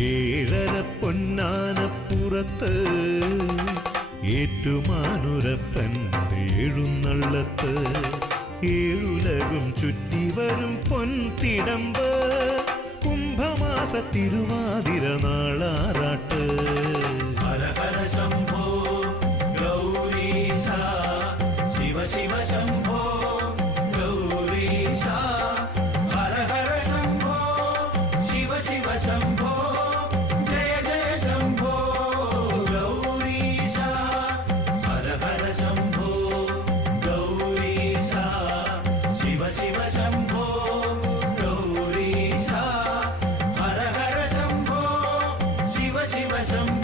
ഏഴര പൊന്നാനപ്പുറത്ത് ഏറ്റുമാനുരപ്പൻ്റെ എഴുന്നള്ളത്ത് ഏഴുലകും ചുറ്റി വരും പൊൻതിടമ്പ് കുംഭമാസ തിരുവാതിര നാളാറാട്ട് ഹര ഹര ശംഭോ ഗൗരീശ ശിവ ശിവ ശംഭോ ഗൗരീശ ഹര ഹര ശംഭോ ശിവ ശിവ ശംഭോ ജയ ജയ ശംഭോ ഗൗരീശ ഹര ഹര ശംഭോ ഗൗരീശ ശിവ ശിവ ശംഭോ ഗൗരീശ ഹര ഹര ശംഭോ ശിവ ശിവ ശംഭോ